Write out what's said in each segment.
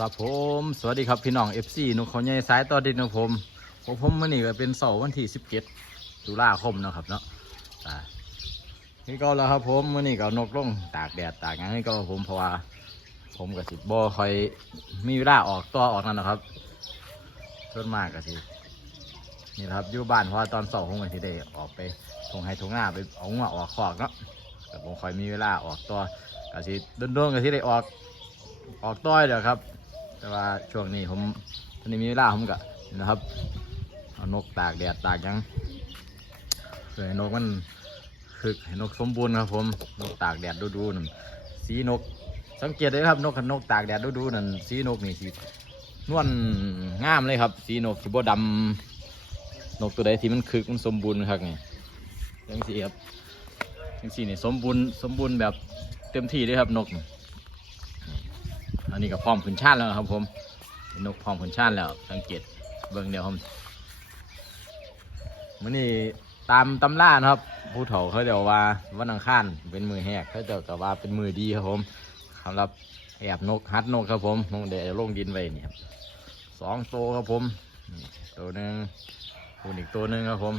ครับผมสวัสดีครับพี่น้อง FC นุเขาใหญ่สายต่อดินของผมผมผมมื่อนี้ก็เป็นเสาร์วันที่17ตุลาคมนะครับเนาะอ่านี่ก็แล้วครับผมมื่อนี้ก็เอานกลงตากแดดตากหยังนี่ก็ผมเพราะว่าผมกับสิบ่คอยมีเวลาออกตัวออกนั่นนะครับส่วนมากก็สินี่แหละครับอยู่บ้านเพราะว่าตอนเสาร์ผมก็สิได้ออกไปทงให้ทงหน้าไปเอางัวออกคอกเนาะแต่ผมคอยมีเวลาออกตัวก็สิโดนๆก็สิได้ออกออกต้อยเดี๋ยวครับ แต่ว่าช่วงนี้ผมตอนนี้มีเวลาผมก็นี่นะครับเอานกตากแดดตากยังเพื่อให้นกมันคือให้นกสมบูรณ์ครับผมนกตากแดดดูๆนั่นสีนก สังเกตเลยครับนกขนนกตากแดดดูๆนั่นสีนกนี่สีนวลงามเลยครับ สีนกสีบ่ดำนกตัวใดที่มันคึกมันสมบูรณ์ครับนี่ยังสีครับยังสีนี่สมบูรณ์สมบูรณ์แบบเต็มที่เลยครับนกนี่ อันนี้ก็พร้อมขึ้นชาติแล้วครับผมนกพร้อมขึ้นชาติแล้ว สังเกตเบิ่งเดียวผมมื่อนี้ตามตำรานะครับ ผู้เฒ่าเขาเดี๋ยวว่าวันอังคารเป็นมือแหกเขาเดียวกับว่าเป็นมือดีครับผมสำหรับแอบนกฮัดนกครับผมนกเดี๋ยวลงดินไว้นี่ครับสองตัวครับผมตัวหนึ่งคูณอีกตัวหนึ่งครับผม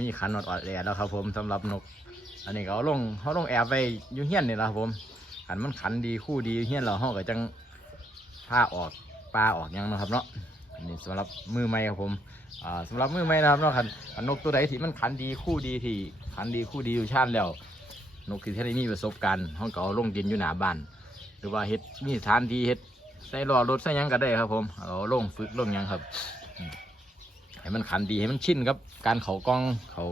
มีขันอดๆแดดแล้วครับผมสำหรับนก อันนี้เอาลงเขาลงแอบไว้อยู่เฮี้ยนนี่แหละครับผม ขันมันขันดีคู่ดีเฮี้ยนเราห้องก็จังผ้าออกปลาออกยังนะครับเนาะอันนี้สำหรับมือใหม่ครับผมอ่าสำหรับมือใหม่นะครับเนาะขันขันนกตัวใดที่มันขันดีคู่ดีที่ขันดีคู่ดีอยู่ชาติแล้ว นกที่ท่านมีประสบการณ์ห้องก็เอาลงดินอยู่หน้าบ้าน หรือว่าเฮ็ดมีฐานดีเฮ็ดใส่ล้อรถใส่ยังก็ได้ครับผมเอาลงฝึกลงยังครับให้มันขันดีให้มันชินกับ การเขากล้องเขา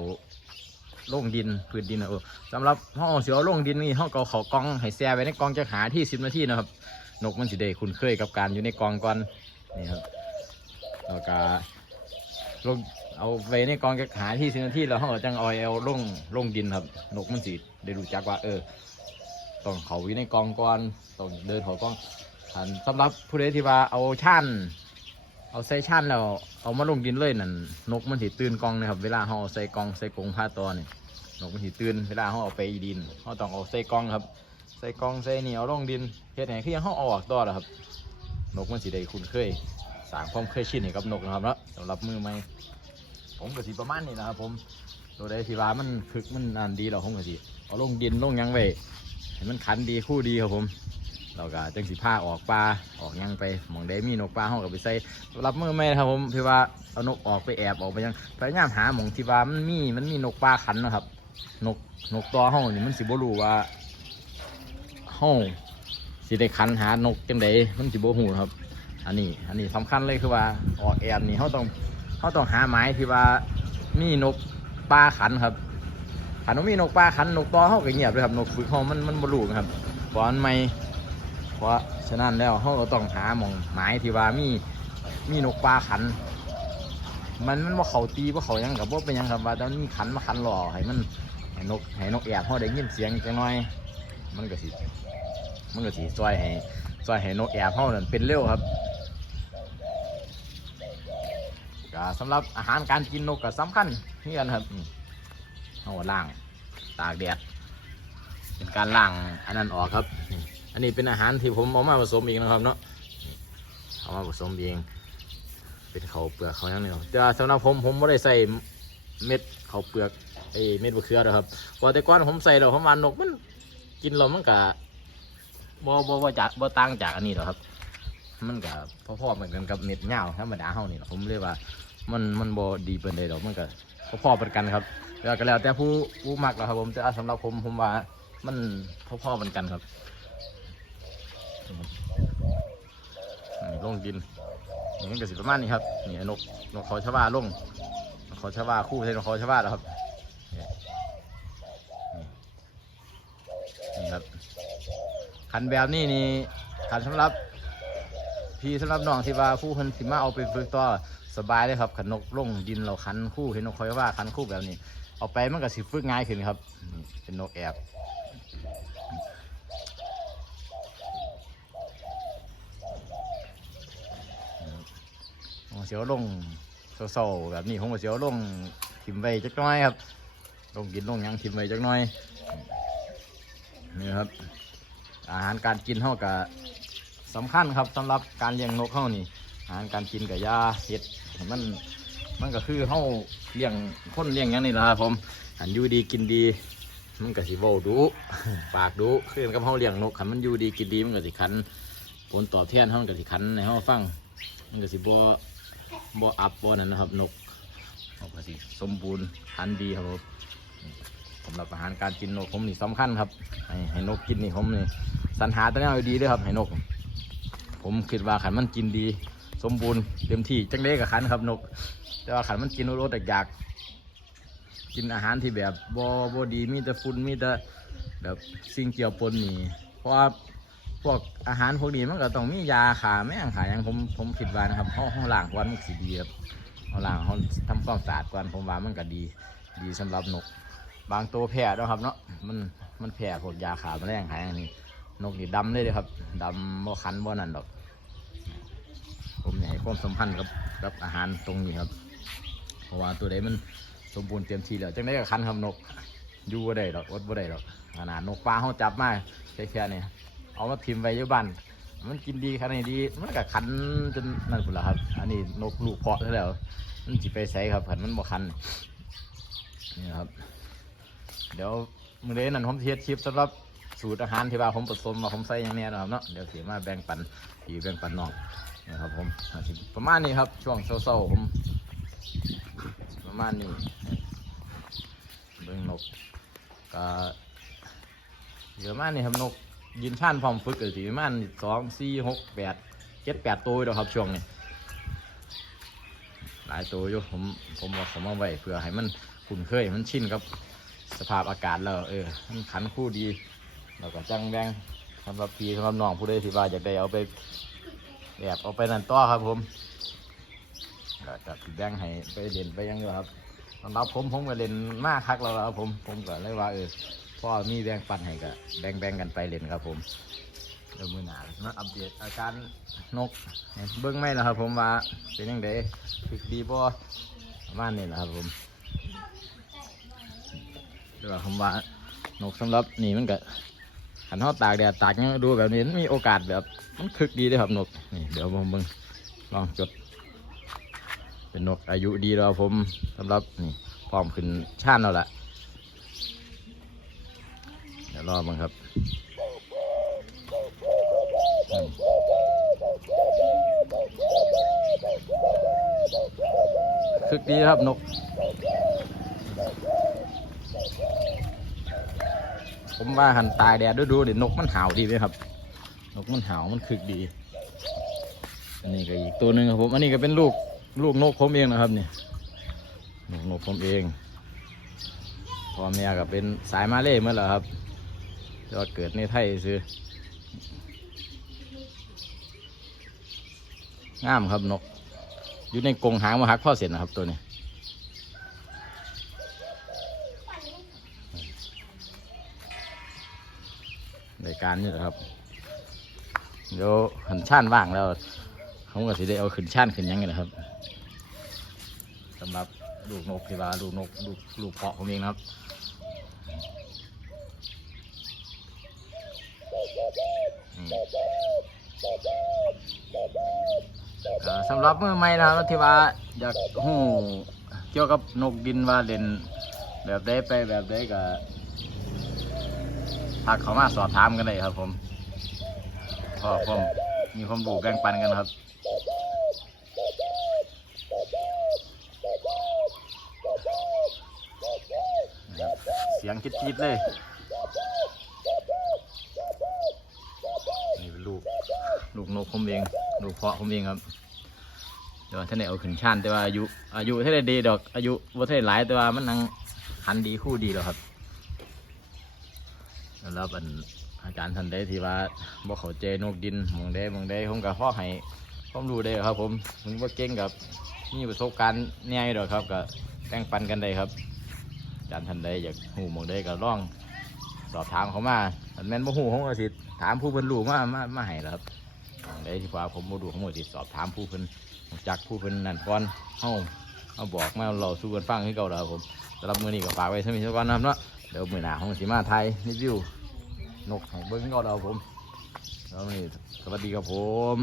ลงดินพื้นดินนะเออสำหรับห้องเสียวลงดินนี่ห้องเกาเขากองให้แซ่ไว้ในกองจะหาที่สิบนาทีนะครับนกมันสิได้คุ้นเคยกับการอยู่ในกองก่อนนี่ครับแล้วก็ลงเอาไว้ในกองจะหาที่สิบนาทีแล้วห้องจังเอาเอาลงลงดินครับ นกมันสิได้รู้จักว่าเออต้องเขาอยู่ในกองก่อนต้องเดินเขากองอันสำหรับผู้ใดที่ว่าเอาช่น เอาใส่ชั่นแล้วเอามาลงดินเลยนั่นนกมันสิตื่นกองนะครับ เวลาเขาเอาใส่กองใส่กรงผ้าตอนี่นกมันสิตื่นเวลาเขาเอาไปดินเขาต้องเอาใส่กองครับ ใส่กองใส่เหนียวลงดินเฮ็ดไหนคือยังเขาเอาออกต่อแล้วครับ นกมันสิได้คุ้นเคยสร้างความเคยชินให้กับนกนะครับเนาะสำหรับมือใหม่ผมก็สิประมาณนี้นะครับผมตัวใดที่ว่ามันคึกมันนานดีเราผมก็สิเอาลงดินลงยังไว้ให้มันขันดีคู่ดีครับผม เราก็จังสิผ้าออกปลาออกยังไปหมองได้มีนกปลาห้องกับไปใส่รับมือไม่ครับผมพี่ว่าเอานกออกไปแอบออกไปยังพยายามหาหมองที่ว่ามันมีมันมีนกปลาขันนะครับ นกนกตัวห้องนี่มันสิบรู้ว่าห้องสิได้ขันหานกจังไดมันสิบหูครับ อันนี้อันนี้สำคัญเลยคือว่าออกแอบนี่เขาต้องเขาต้องหาไม้ที่ว่ามีนกปลาขันครับขันมีนกปลาขันนกตัวเขาก็เงียบเลยครับนกฝึกเขามันมันบรู้ครับเพราะมันไม่ เพราะฉะนั้นแล้วเขาก็ต้องหาหมองหมายที่ว่ามีมีนกปลาขัน มันมันว่าเขาตีว่าเขายังกับว่าเป็นยังครับว่าแต่มันมีขันมาขันหล่อให้มันให้นกให้นกแอบเขาได้ยินเสียงจังน้อย มันก็สิมันก็สิซอยให้ซอยให้นกแอบเขานั่นเป็นเร็วครับก็สำหรับอาหารการกินนกก็สำคัญนี่กันครับเอาล่างตากแดดเป็นการล่างอันนั้นออกครับ อันนี้เป็นอาหารที่ผมเอามาผสมเองนะครับเนาะเอามาผสมเอง เป็นเขาวเปลือกเขาอย่างนี้เนาะแต่ว่าสำหรับผมผมไม่ได้ใส่เม็ดเขาวเปลือกไอ้เม็ดบะเขือหรอกครับเพอแต่ก่อนผมใส่แล้วผมวานกมันกินแล้วมันกะบ่บ่บ่จากบ่ต่างจากอันนี้หรอกครับ มันกะพ่อๆเหมือนกันกับเม็ดเหง้าธรรมดาเฮานี่ผมเลยกว่ามันมันบ่ดีเป็นใดดอกมันก็พ่อๆเหมือนกันครับแล้วก็แล้วแต่ผู้ผู้มักแล้วครับผมแต่สำหรับผมผมว่ามันพ่อๆเหมือนกันครับ ลงดินนี่มันก็สิประมาณนี้ครับนี่นกนกเขาชวาลงนกเขาชวาคู่ใช่นกเขาชวาแล้วครับนี่ครับขันแบบนี้นี่ขันสำหรับพี่สำหรับน้องที่ว่าคู่เพิ่นสิมาเอาไปฝึกต่อสบายเลยครับขันนกลงดินเราขันคู่เห็นนกเขาชวาขันคู่แบบนี้ เอาไปมันก็สิฝึกง่ายขึ้นครับเป็นนกแอบ เสียวลงโซๆแบบนี้ผมก็เสียวลงทิมไว้จักน้อยครับลงกินลงยังทิมไว้จักน้อยนี่ครับ อาหารการกินเท่ากับสำคัญครับสำหรับการเลี้ยงนกเขานี่อาหารการกินกับยาเห็ดมันมันก็คือเขาเลี้ยงคนเลี้ยงอย่างนี้ละครับผมอันอยู่ดีกินดี มันก็สิเว้าดูปากดูคือกับเขาเลี้ยงนกคันมันอยู่ดีกินดีมันก็สิขันผลตอบแทนเขามันก็สิขันในเขาฟังมันก็สิบ่ บ่อับบ่นั่นนะครับ นกเขาก็สิสมบูรณ์ขันดีครับผมสำหรับอาหารการกินนกผมนี่สำคัญครับ ให้ให้นกกินนี่ผมนี่สรรหาตัวแนวดีด้วยครับให้นก ผมคิดว่าขันมันกินดี สมบูรณ์เต็มที่จังเด้กับขันครับนก แต่ว่าขันมันกินรสๆอยากกินอาหารที่แบบบอบดีมีแต่ฝุ่นมีแต่แบบสิ่งเกี่ยวปนนี่เพราะว่า วกอาหารพวกนี้มันก็ต้องมียาขาแม่งขาอย่างผมผมคิดว่านะครับห้องห้องล่างก่อนมันสิดีครับห้องล่างห้องทำความสะอาดก่อนผมว่ามันก็ดี ดีสำหรับนก บางตัวแพ้ด้วยครับเนาะมันมันแพ้พวกยาขาแมลงหายอย่างนี้นกนี่ดำเลยเด้อครับดำบ่คันบ่นั่นดอก ผมอยากให้ความสัมพันธ์กับกับอาหารตรงนี้ครับ เพราะว่าตัวใดมันสมบูรณ์เต็มที่แล้วจังได้กับคันครับนกอยู่บ่ได้ดอกอดบ่ได้ดอกขนาดนกปลาเขาจับมาแค่แค่นี้ เอามาทิมไว้อยู่บ้านมันกินดีขนาดนี้ดี มันก็คันจนนั่นพุ่นละครับ อันนี้นกลูกเพาะแล้ว มันจิไปใส่ครับผันมันบ่คันนี่ครับ เดี๋ยวมื้อนี้นั่นผมเฮ็ดคลิปสำหรับสูตรอาหารที่ว่าผมผสมมาผมใส่อย่างนี้นะครับเนาะเดี๋ยวเสิมาแบ่งปันพี่แบ่งปันน้องนะครับผมประมาณนี้ครับ ช่วงเช้าๆผม ประมาณนี้เบิ่งนกก็เยอะมากนี่ครับนก ยืนชานพร้อมฝึกก็สิประมาณสองสี่หกแปดเจ็ดแปดตัวอยู่แล้วครับช่วงนี้หลายตัวอยู่ผมผมเอาเขามาไว้เพื่อให้มันคุ้นเคยมันชินกับสภาพอากาศแล้วเออมันขันคู่ดีแล้วก็จังแบงสำหรับพี่สำหรับน้องผู้ใดที่ว่าอยากได้เอาไปแบบเอาไปนั่นต่อครับผมก็จะแบงให้ไปเล่นไปยังอยู่ครับสำหรับผมผมก็เล่นมากคักแล้วครับผมผมก็เลยว่าเออ พ่อมีแบ่งปันให้ก็แบ่งแบ่งกันไปเล่นครับผมเดี๋ยวมือหนามาอัปเดตอาการนกเบิ้งไม่แล้วครับ ผมว่าเป็นยังไงฝึกดีบ่ประมาณนี้แหละครับผมเดี๋ยวผมว่านกสำหรับนี่มันก็ขันเขาตากแดดตากหยังดูแบบนี้มีโอกาสแบบมันคึกดีเลยครับนกนี่เดี๋ยวผมเบิ้งลองจด เป็นนกอายุดีแล้วผมสำหรับนี่พร้อมขึ้นชาติแล้วแหละ รอมังครับคึกดีครับนก ผมว่าหันตายแดดดูดูๆเดี๋ยวนกมันหาวดีเลยครับ นกมันหาวมันคึกดี อันนี้ก็อีกตัวหนึ่งครับผม อันนี้ก็เป็นลูกลูกนกผมเองนะครับเนี่นกนกผมเองพ่อแม่ก็เป็นสายมาเล่เมื่อไหร่ครับ แต่ว่าเกิดในไทยซื้องามครับนก อยู่ในกรงหางมาหักพ่อเสร็จนะครับตัวนี้รายการนี่แหละครับ เดี๋ยวหันช่านว่างแล้วเขาก็สิได้เอาขึ้นช่านขึ้นยังไงนะครับสำหรับลูกนกที่ว่าลูกนกลูกลูกเพาะผมเองนะครับอืม ก็สำหรับมือใหม่นะครับที่ว่าอยากหูเกี่ยวกับนกดินว่าเล่นแบบได้ไปแบบได้ก็ทักเขามาสอบถามกันเลยครับ ผมก็ผมมีความรู้แบ่งปันกันครับเสียงคิดๆเลย นี่เป็นลูก ลูกนกผมเอง ลูกเพาะผมเองครับเดี๋ยวท่านได้เอาขึ้นชานแต่ว่าอายุอายุท่านได้ดีดอกอายุว่าท่านได้หลายแต่ว่ามันนังหันดีคู่ดีแล้วครับแล้วอันอาจารย์ท่านใดที่ว่าบ่เขาใจนกดินมองใดหมองใดผมก็พ่อให้ความรู้ได้ครับ ผมผมว่าเก่งกับมีประสบการณ์แหน่ยดอกครับก็แบ่งปันกันได้ครับอาจารย์ท่านใดอยากหูมองใดก็ลองสอบถามเขามาแม่นบ่หูผมก็สิถามผู้เพิ่นรู้มามามาให้แล้วครับ ได้ที่ว่าผมบ่รู้ผมก็สิสอบถามผู้เพิ่นจักผู้เพิ่นนั่นก่อนเฮาเอาบอกมาเราสู้กันฟังให้เก่าเราผมสำหรับมือนี้ก็ฝากไว้สมิธก่อนนะครับเนาะเดี๋ยวมือหน้าผมสิมาไทยรีวิวนกของเบิ้งก็เราผมแล้วนี่สวัสดีครับผม